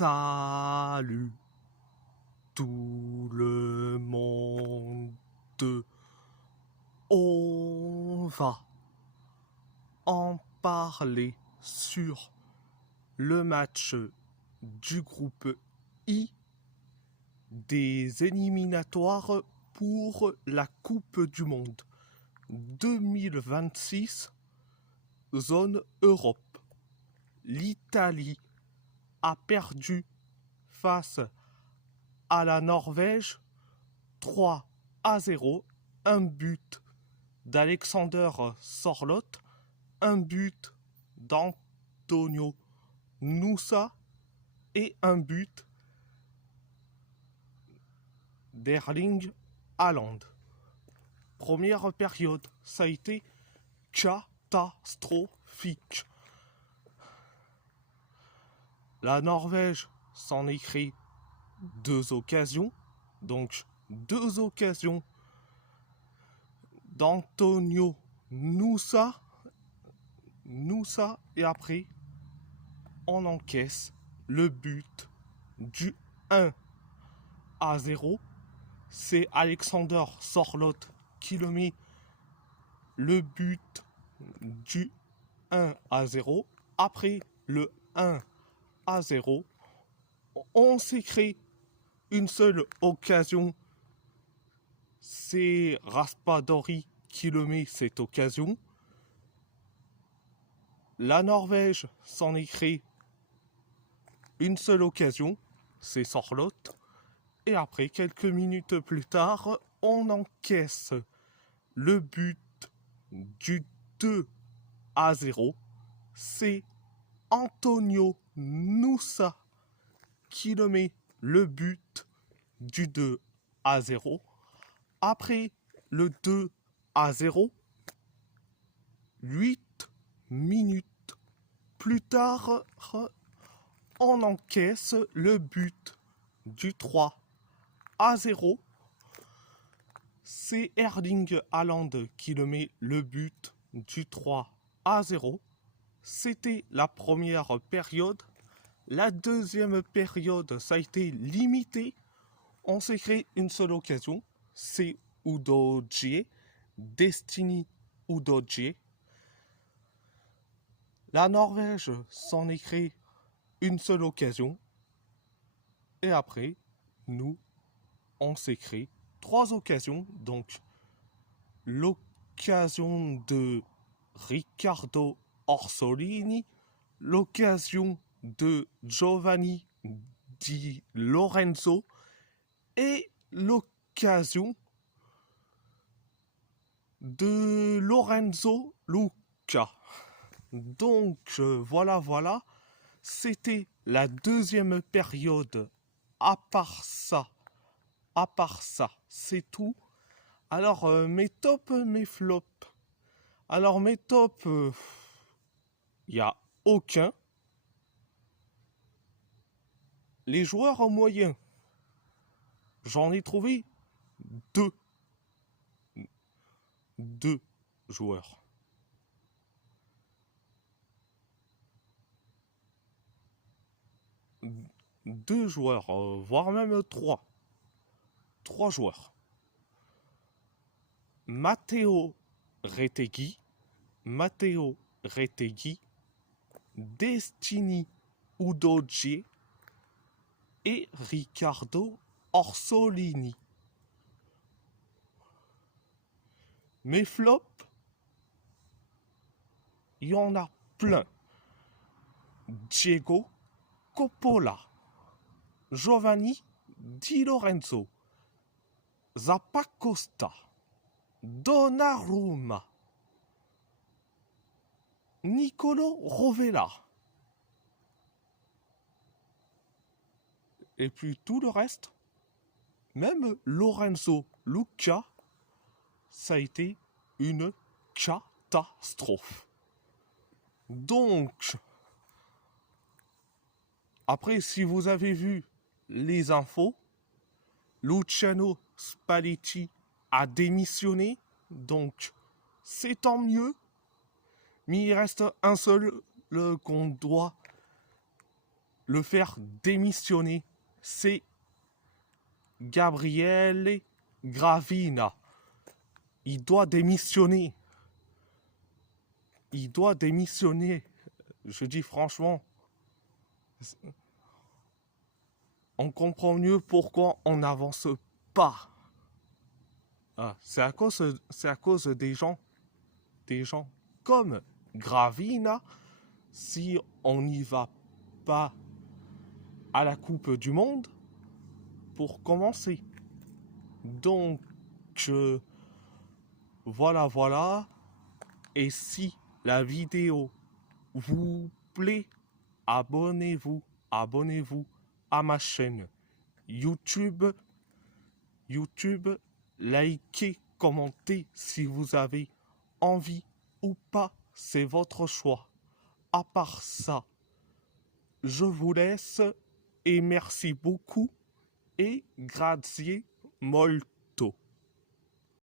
Salut tout le monde. On va en parler sur le match du groupe I des éliminatoires pour la Coupe du Monde 2026 zone Europe. L'Italie a perdu face à la Norvège 3-0, un but d'Alexander Sorloth, un but d'Antonio Nusa et un but d'Erling Haaland. Première période, ça a été catastrophique. La Norvège s'en est créé deux occasions, donc deux occasions d'Antonio Nusa, et après on encaisse le but du 1-0. C'est Alexander Sorloth qui le met le but du 1-0. Après le 1-0, on s'est créé une seule occasion. C'est Raspadori qui le met cette occasion. La Norvège s'en est créé une seule occasion, c'est Sorloth. Et après, quelques minutes plus tard, on encaisse le but du 2-0. C'est Antonio Nusa qui le met le but du 2-0. Après le 2-0, 8 minutes plus tard, on encaisse le but du 3-0. C'est Erling Haaland qui le met le but du 3-0. C'était la première période. La deuxième période, ça a été limité. On s'est créé une seule occasion. C'est Udogie, Destiny Udogie. La Norvège s'en est créé une seule occasion. Et après, nous, on s'est créé trois occasions. Donc, l'occasion de Riccardo Orsolini, l'occasion de Giovanni Di Lorenzo et l'occasion de Lorenzo Luca. Donc voilà, c'était la deuxième période. À part ça, c'est tout. Alors mes tops, mes flops. Alors mes tops, il n'y a aucun. Les joueurs en moyen, j'en ai trouvé deux. Deux joueurs. Deux joueurs, voire même trois. Trois joueurs. Matteo Retegui, Destiny Udogie et Riccardo Orsolini. Mes flops, il y en a plein. Diego Coppola, Giovanni Di Lorenzo, Zappacosta, Donnarumma, Nicolo Rovella. Et puis tout le reste, même Lorenzo Luca, ça a été une catastrophe. Donc, après, si vous avez vu les infos, Luciano Spalletti a démissionné, donc c'est tant mieux. Mais il reste un seul qu'on doit le faire démissionner. C'est Gabriele Gravina. Il doit démissionner. Il doit démissionner. Je dis franchement, on comprend mieux pourquoi on n'avance pas. Ah, c'est à cause des gens comme Gravina. Si on n'y va pas à la Coupe du Monde, pour commencer. Donc, voilà. Et si la vidéo vous plaît, abonnez-vous à ma chaîne YouTube. Likez, commentez si vous avez envie ou pas, c'est votre choix. À part ça, je vous laisse et merci beaucoup et grazie molto.